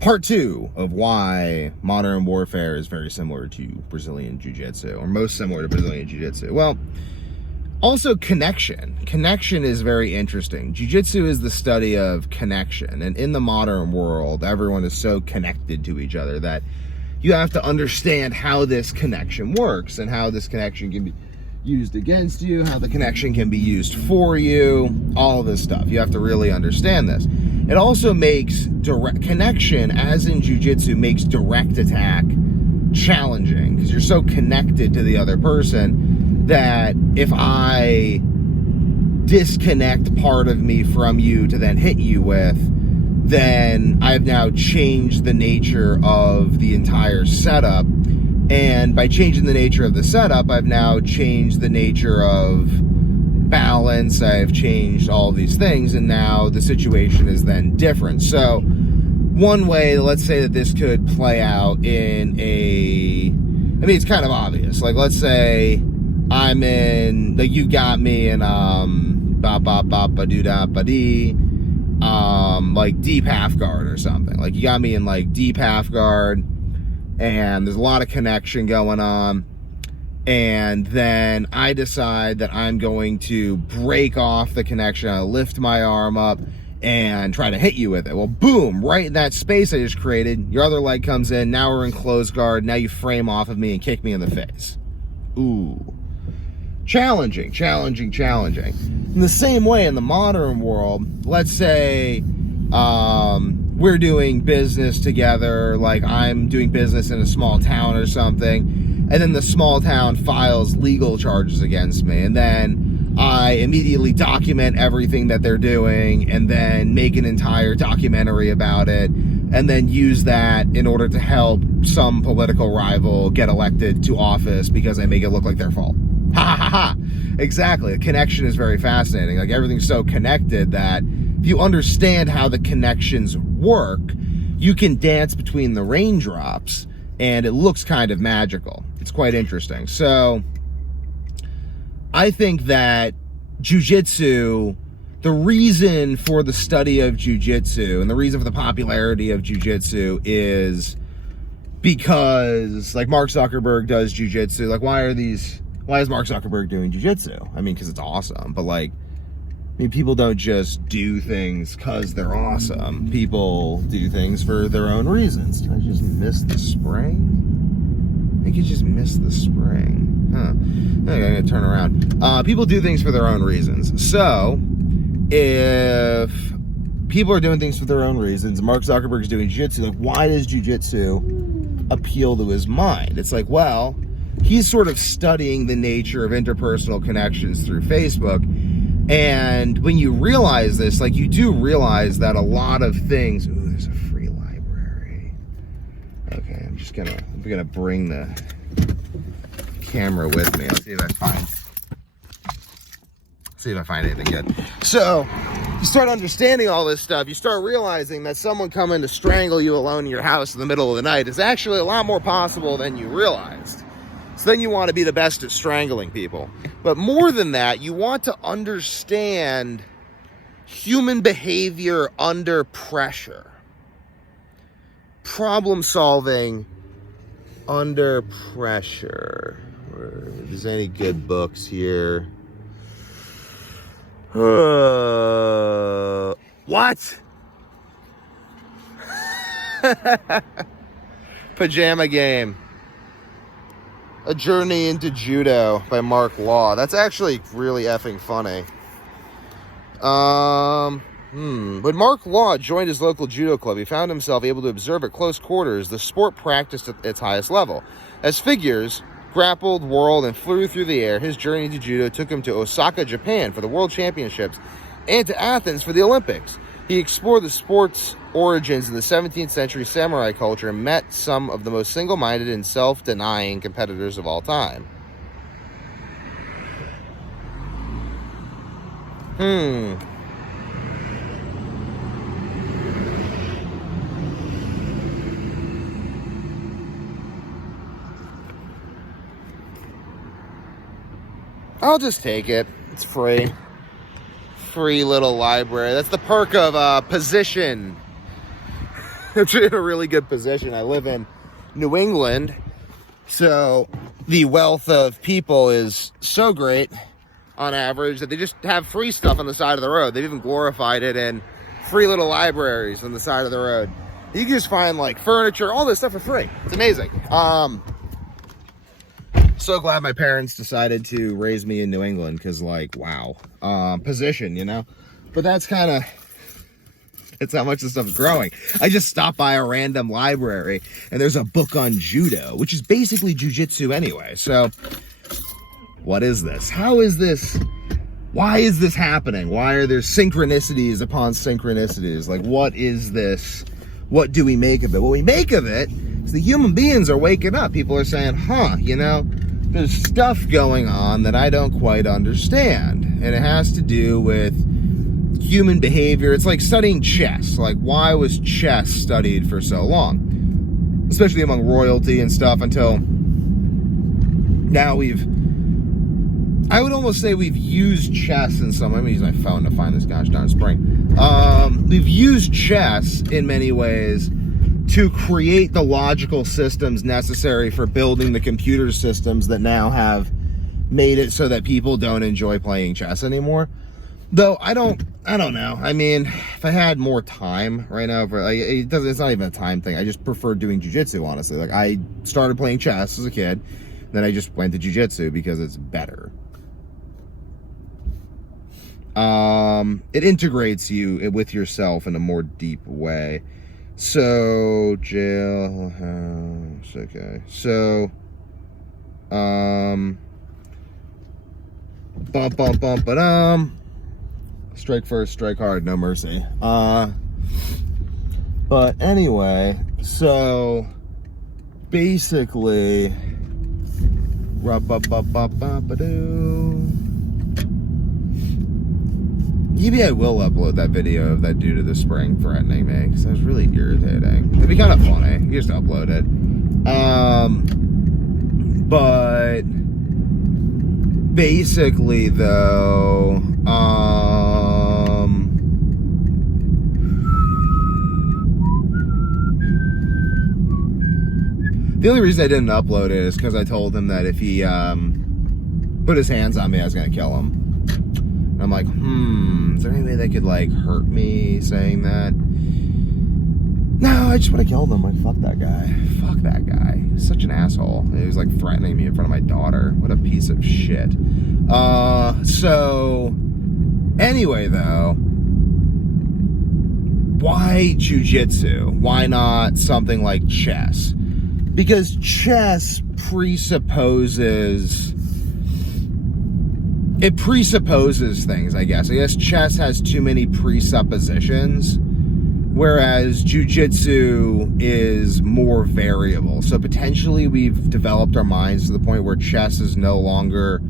Part 2 of why modern warfare is very similar to Brazilian Jiu-Jitsu, or most similar to Brazilian Jiu-Jitsu. Well, also connection. Connection is very interesting. Jiu-Jitsu is the study of connection, and in the modern world, everyone is so connected to each other that you have to understand how this connection works and how this connection can be used against you, how the connection can be used for you, all of this stuff. You have to really understand this. It also makes direct connection, as in jiu-jitsu, makes direct attack challenging because you're so connected to the other person that if I disconnect part of me from you to then hit you with, then I've now changed the nature of the entire setup. And by changing the nature of the setup, I've now changed the nature of balance. I've changed all these things, and now the situation is then different. So one way, let's say that this could play out in it's kind of obvious. Like, let's say I'm in, like, you got me in, like deep half guard or something. Like, you got me in like deep half guard, and there's a lot of connection going on, and then I decide that I'm going to break off the connection. I lift my arm up and try to hit you with it. Well, boom, right in that space I just created, your other leg comes in. Now we're in closed guard. Now you frame off of me and kick me in the face. Ooh. Challenging. In the same way, in the modern world, let's say we're doing business together, like I'm doing business in a small town or something, and then the small town files legal charges against me, and then I immediately document everything that they're doing, and then make an entire documentary about it, and then use that in order to help some political rival get elected to office because I make it look like their fault. Ha ha ha! Exactly. The connection is very fascinating. Like, everything's so connected that if you understand how the connections work, you can dance between the raindrops, and it looks kind of magical. It's quite interesting. So I think that jiu-jitsu, the reason for the study of jiu-jitsu and the reason for the popularity of jiu-jitsu is because, like, Mark Zuckerberg does jiu-jitsu. Like, why is Mark Zuckerberg doing jiu-jitsu? I mean, because it's awesome, but like, people don't just do things because they're awesome. People do things for their own reasons. Did I just miss the spring? I think you just missed the spring. Huh. Okay, I'm gonna turn around. People do things for their own reasons. So, if people are doing things for their own reasons, Mark Zuckerberg's doing jiu-jitsu, like, why does jiu-jitsu appeal to his mind? It's like, well, he's sort of studying the nature of interpersonal connections through Facebook. And when you realize this, like, you do realize that a lot of things... Ooh, there's a free library. Okay, I'm gonna bring the camera with me. Let's see if I find anything good. So, you start understanding all this stuff. You start realizing that someone coming to strangle you alone in your house in the middle of the night is actually a lot more possible than you realized. So then you want to be the best at strangling people. But more than that, you want to understand human behavior under pressure. Problem solving under pressure. If there's any good books here. What? Pajama Game. A Journey into Judo by Mark Law. That's actually really effing funny. When Mark Law joined his local judo club, he found himself able to observe at close quarters the sport practiced at its highest level. As figures grappled, whirled, and flew through the air, his journey to judo took him to Osaka, Japan for the World Championships and to Athens for the Olympics. He explored the sport's origins in the 17th century samurai culture and met some of the most single-minded and self-denying competitors of all time. I'll just take it. It's free. Free little library. That's the perk of position. it's in a really good position. I live in New England, so the wealth of people is so great on average that they just have free stuff on the side of the road. They've even glorified it in free little libraries on the side of the road. You can just find like furniture, all this stuff for free. It's amazing. So glad my parents decided to raise me in New England, because like, wow, position, you know. But that's kind of, it's how much this stuff's growing. I just stopped by a random library and there's a book on judo, which is basically jiu-jitsu anyway. So what is this? How is this? Why is this happening? Why are there synchronicities upon synchronicities? Like, what is this? What do we make of it? What we make of it is the human beings are waking up. People are saying, huh, you know, there's stuff going on that I don't quite understand. And it has to do with human behavior. It's like studying chess. Like, why was chess studied for so long? Especially among royalty and stuff, until now I would almost say we've used chess in some, let me use my phone to find this gosh darn spring. We've used chess in many ways to create the logical systems necessary for building the computer systems that now have made it so that people don't enjoy playing chess anymore. Though I don't know. I mean, if I had more time right now, it's not even a time thing. I just prefer doing jiu-jitsu, honestly. Like, I started playing chess as a kid, then I just went to jiu-jitsu because it's better. It integrates you with yourself in a more deep way. So, jailhouse, okay. So, strike first, strike hard, no mercy. But anyway, so basically, maybe I will upload that video of that dude of the spring threatening me, because that was really irritating. It'd be kind of funny. You just upload it. But basically, though, the only reason I didn't upload it is because I told him that if he put his hands on me, I was going to kill him. And I'm like, is there any way they could, like, hurt me saying that? No, I just would have killed him. Like, fuck that guy. Fuck that guy. He's such an asshole. He was, like, threatening me in front of my daughter. What a piece of shit. So, anyway, though, why jiu-jitsu? Why not something like chess? Because chess presupposes things, I guess. I guess chess has too many presuppositions, whereas jiu-jitsu is more variable. So potentially we've developed our minds to the point where chess is no longer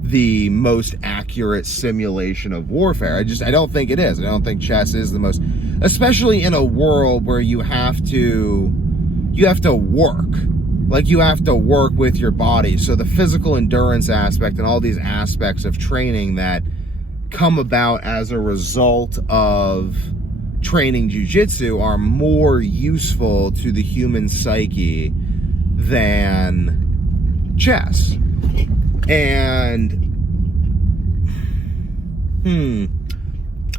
the most accurate simulation of warfare. I don't think it is. I don't think chess is the most, especially in a world where you have to work. Like, you have to work with your body. So the physical endurance aspect and all these aspects of training that come about as a result of training jiu-jitsu are more useful to the human psyche than chess. And,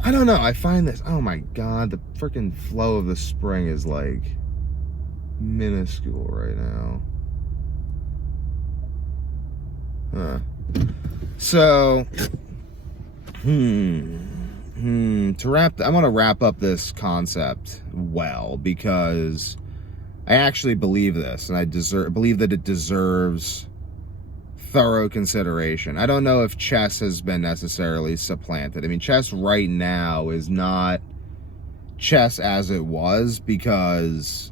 I don't know. I find this, oh my God, the freaking flow of the spring is like minuscule right now. So, I want to wrap up this concept well, because I actually believe this, and I believe that it deserves thorough consideration. I don't know if chess has been necessarily supplanted. I mean, chess right now is not chess as it was, because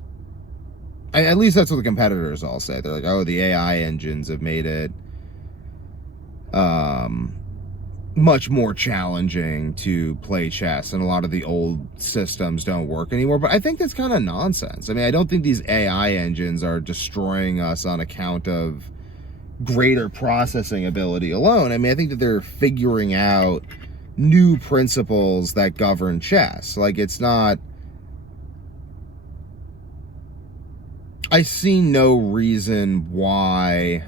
at least that's what the competitors all say. They're like, oh, the AI engines have made it much more challenging to play chess, and a lot of the old systems don't work anymore. But I think that's kind of nonsense. I mean, I don't think these AI engines are destroying us on account of greater processing ability alone. I mean, I think that they're figuring out new principles that govern chess. Like, it's not I see no reason why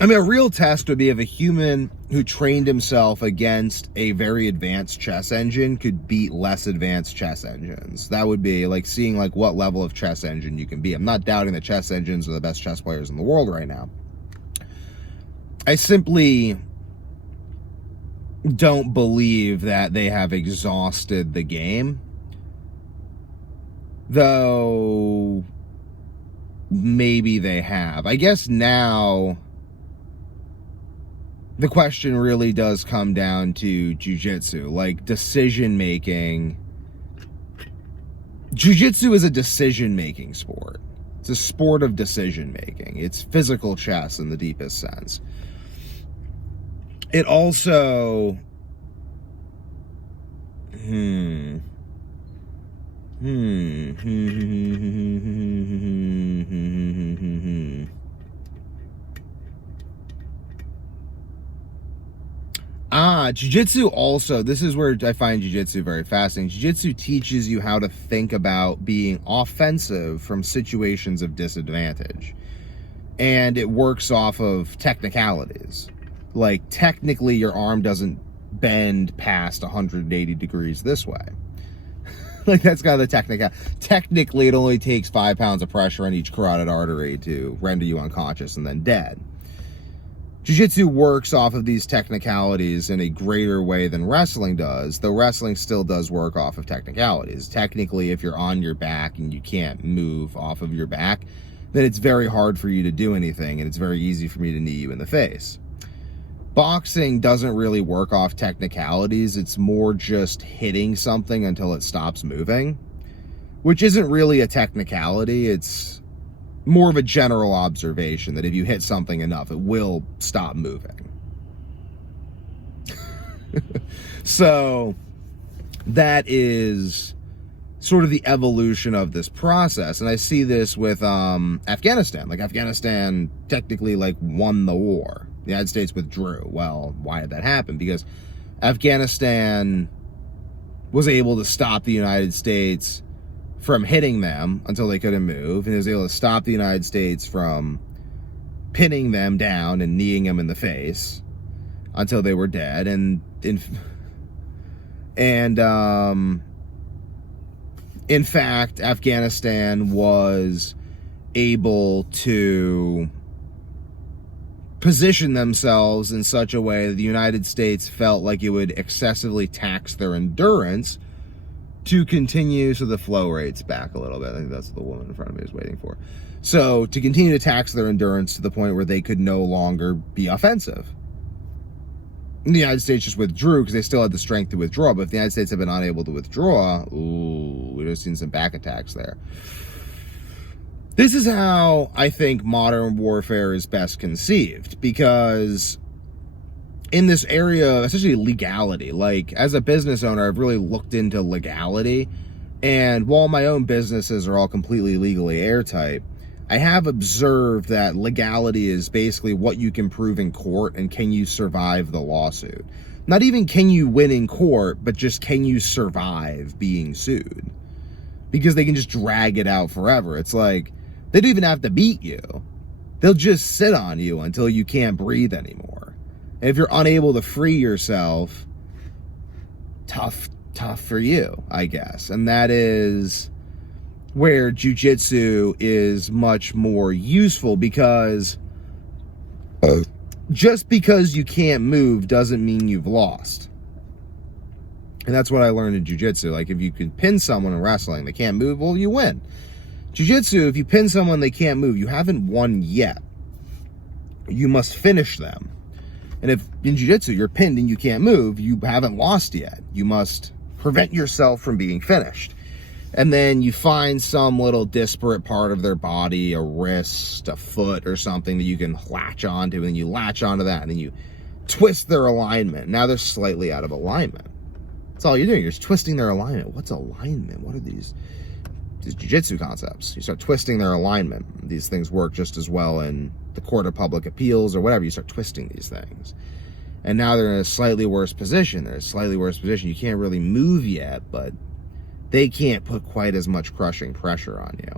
I mean, a real test would be if a human who trained himself against a very advanced chess engine could beat less advanced chess engines. That would be like seeing like what level of chess engine you can be. I'm not doubting that chess engines are the best chess players in the world right now. I simply don't believe that they have exhausted the game. Though maybe they have. I guess now the question really does come down to jiu-jitsu, like decision-making. Jiu-jitsu is a decision-making sport. It's a sport of decision-making. It's physical chess in the deepest sense. It also... Jiu-jitsu also, this is where I find jiu-jitsu very fascinating. Jiu-jitsu teaches you how to think about being offensive from situations of disadvantage. And it works off of technicalities. Like, technically, your arm doesn't bend past 180 degrees this way. Like, that's kind of the technical. Technically, it only takes 5 pounds of pressure on each carotid artery to render you unconscious and then dead. Jiu-jitsu works off of these technicalities in a greater way than wrestling does, though wrestling still does work off of technicalities. Technically, if you're on your back and you can't move off of your back, then it's very hard for you to do anything, and it's very easy for me to knee you in the face. Boxing doesn't really work off technicalities. It's more just hitting something until it stops moving, which isn't really a technicality. It's more of a general observation that if you hit something enough, it will stop moving. So that is sort of the evolution of this process. And I see this with Afghanistan. Like, Afghanistan technically like won the war. The United States withdrew. Well, why did that happen? Because Afghanistan was able to stop the United States from hitting them until they couldn't move, and it was able to stop the United States from pinning them down and kneeing them in the face until they were dead. And in fact, Afghanistan was able to position themselves in such a way that the United States felt like it would excessively tax their endurance to continue, so the flow rate's back a little bit. I think that's what the woman in front of me is waiting for. So to continue to tax their endurance to the point where they could no longer be offensive. And the United States just withdrew because they still had the strength to withdraw. But if the United States had been unable to withdraw, ooh, we'd have seen some back attacks there. This is how I think modern warfare is best conceived, because in this area, essentially legality, like as a business owner, I've really looked into legality. And while my own businesses are all completely legally airtight, I have observed that legality is basically what you can prove in court and can you survive the lawsuit. Not even can you win in court, but just can you survive being sued? Because they can just drag it out forever. It's like, they don't even have to beat you. They'll just sit on you until you can't breathe anymore. And if you're unable to free yourself, tough for you, I guess. And that is where jiu-jitsu is much more useful, because just because you can't move doesn't mean you've lost. And that's what I learned in jiu-jitsu. Like, if you can pin someone in wrestling, they can't move, well, you win. Jiu-jitsu, if you pin someone, they can't move, you haven't won yet. You must finish them. And if in jiu-jitsu you're pinned and you can't move, you haven't lost yet. You must prevent yourself from being finished. And then you find some little disparate part of their body, a wrist, a foot, or something that you can latch onto, and then you latch onto that, and then you twist their alignment. Now they're slightly out of alignment. That's all you're doing. You're just twisting their alignment. What's alignment? What are these jiu-jitsu concepts? You start twisting their alignment. These things work just as well in the Court of Public Appeals or whatever. You start twisting these things. And now they're in a slightly worse position. They're in a slightly worse position. You can't really move yet, but they can't put quite as much crushing pressure on you.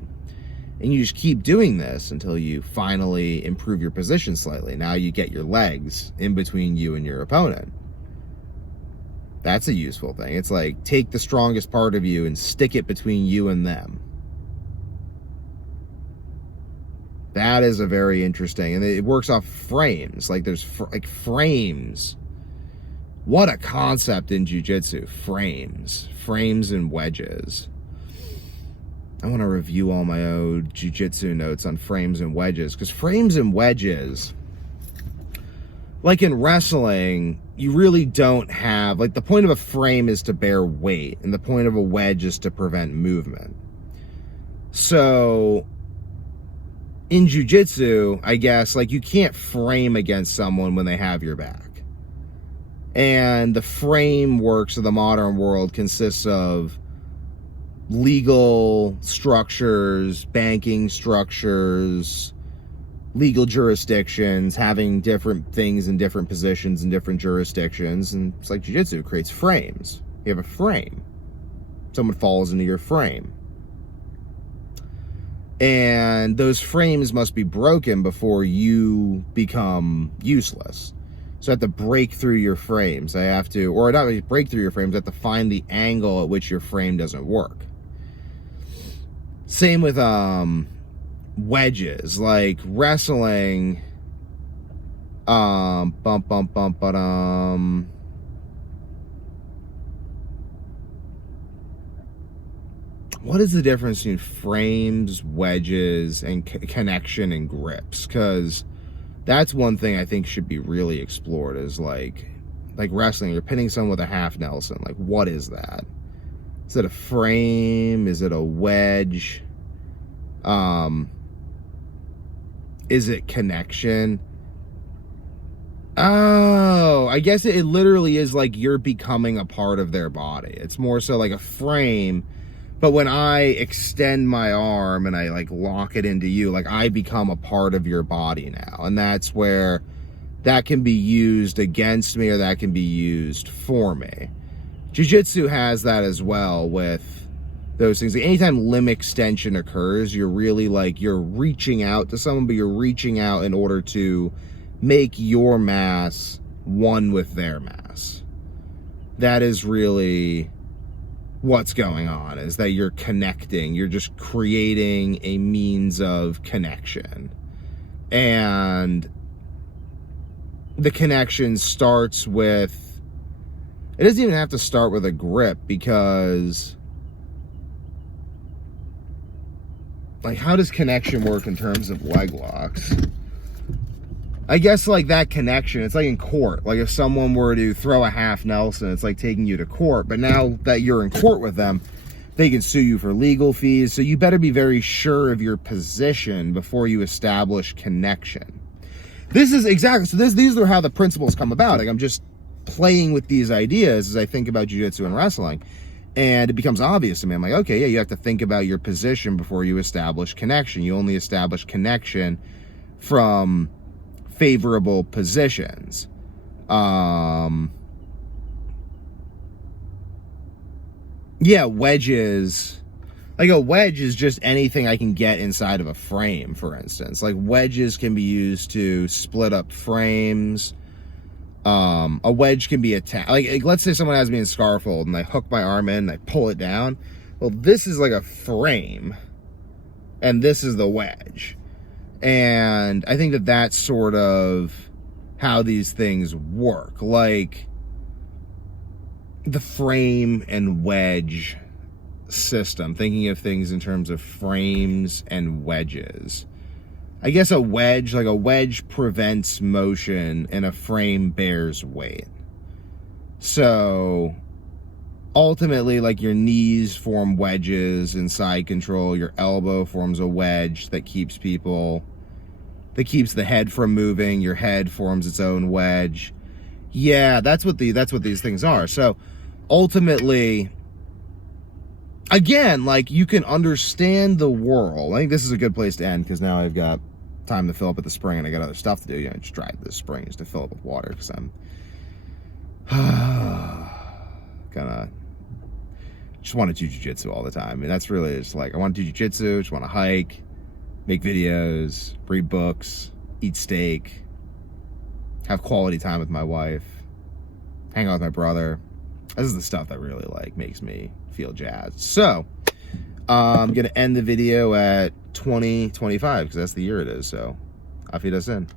And you just keep doing this until you finally improve your position slightly. Now you get your legs in between you and your opponent. That's a useful thing. It's like, take the strongest part of you and stick it between you and them. That is a very interesting, and it works off frames. Like there's like frames. What a concept in jiu-jitsu. Frames and wedges. I want to review all my old jiu-jitsu notes on frames and wedges, because frames and wedges, like in wrestling, you really don't have, like the point of a frame is to bear weight, and the point of a wedge is to prevent movement. So in jiu-jitsu, I guess, like you can't frame against someone when they have your back. And the frameworks of the modern world consists of legal structures, banking structures, legal jurisdictions, having different things in different positions in different jurisdictions. And it's like jiu-jitsu creates frames. You have a frame. Someone falls into your frame. And those frames must be broken before you become useless. So I have to break through your frames. I have to, or not really break through your frames, I have to find the angle at which your frame doesn't work. Same with wedges. Like wrestling, what is the difference between frames, wedges, and connection and grips? Because that's one thing I think should be really explored, is like wrestling, you're pinning someone with a half Nelson. Like, what is that? Is it a frame? Is it a wedge? Is it connection? Oh, I guess it literally is like you're becoming a part of their body. It's more so like a frame. But when I extend my arm and I like lock it into you, like I become a part of your body now. And that's where that can be used against me, or that can be used for me. Jiu-Jitsu has that as well with those things. Like anytime limb extension occurs, you're really like, you're reaching out to someone, but you're reaching out in order to make your mass one with their mass. That is really what's going on, is that you're connecting. You're just creating a means of connection. And the connection starts with, it doesn't even have to start with a grip, because like, how does connection work in terms of leg locks? I guess like that connection, it's like in court. Like if someone were to throw a half Nelson, it's like taking you to court. But now that you're in court with them, they can sue you for legal fees. So you better be very sure of your position before you establish connection. This is exactly, so these are how the principles come about. Like I'm just playing with these ideas as I think about jiu-jitsu and wrestling. And it becomes obvious to me. I'm like, okay, yeah, you have to think about your position before you establish connection. You only establish connection from favorable positions. Yeah, wedges. Like a wedge is just anything I can get inside of a frame, for instance. Like wedges can be used to split up frames. A wedge can be attached. Like let's say someone has me in scarfold and I hook my arm in and I pull it down. Well, this is like a frame and this is the wedge. And I think that that's sort of how these things work. Like the frame and wedge system, thinking of things in terms of frames and wedges. I guess a wedge prevents motion and a frame bears weight. So ultimately, like your knees form wedges in side control, your elbow forms a wedge that keeps the head from moving, your head forms its own wedge. Yeah, that's what these things are. So ultimately, again, like you can understand the world. I think this is a good place to end, because now I've got time to fill up at the spring and I got other stuff to do. You know, just drive the springs to fill up with water because I'm Gonna just want to do jiu-jitsu all the time. I mean, that's really just like, I want to do jiu-jitsu, just want to hike, make videos, read books, eat steak, have quality time with my wife, hang out with my brother. This is the stuff that really like makes me feel jazzed. So I'm gonna end the video at 2025 because that's the year it is. So auf Wiedersehen.